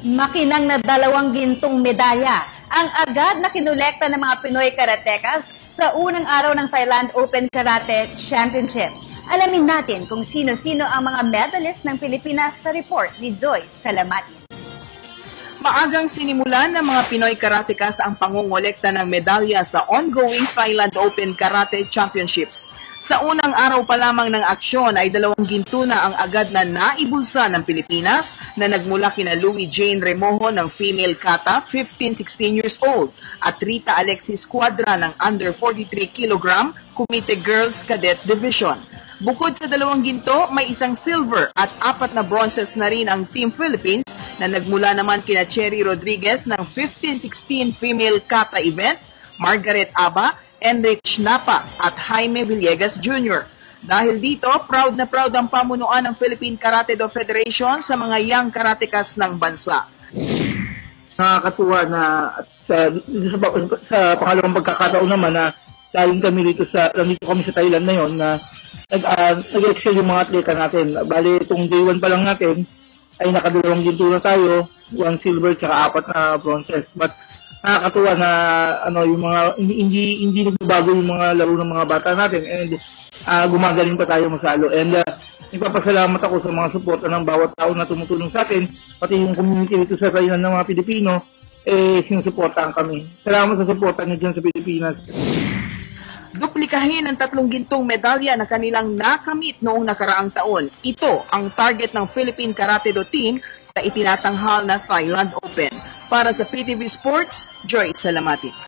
Makinang na 2 gintong medalya ang agad na kinolekta ng mga Pinoy karatekas sa unang araw ng Thailand Open Karate Championship. Alamin natin kung sino-sino ang mga medalist ng Pilipinas sa report ni Joyce Salamati. Maagang sinimulan ng mga Pinoy karatekas ang pangongolekta ng medalya sa ongoing Thailand Open Karate Championships. Sa unang araw pa lamang ng aksyon ay 2 ginto na ang agad na naibulsa ng Pilipinas na nagmula kina Louie Jane Remojo ng female kata, 15-16 years old, at Rita Alexis Cuadra ng under 43 kg, Kumite Girls Cadet Division. Bukod sa 2 ginto, may 1 silver at 4 na bronzes na rin ang Team Philippines na nagmula naman kina Cherry Rodriguez ng 15-16 female kata event, Margaret Aba, Enrich Napa at Jaime Villegas Jr. Dahil dito, proud na proud ang pamunuan ng Philippine Karate Do Federation sa mga young karatekas ng bansa. Nakakatuwa na sa pangalawang pagkakataon naman na galing kami dito kami sa Thailand na yon na nag-excel yung mga atleta natin. Bali, itong day 1 pa lang natin ay nakadalawang ginto na tayo, 1 silver tsaka 4 na bronzes. But nakakatuwa na yung mga hindi nagbabago yung mga laro ng mga bata natin and gumagaling pa tayo masalo. And nagpapasalamat ako sa mga suporta ng bawat tao na tumutulong sa atin, pati yung community dito sa Thailand ng mga Pilipino, sinusuportahan kami. Salamat sa suporta niyo dyan sa Pilipinas. Duplikahin ang 3 gintong medalya na kanilang nakamit noong nakaraang taon. Ito ang target ng Philippine Karate Do Team sa itinatanghal na Thailand Open. Para sa PTV Sports, Joy Salamati.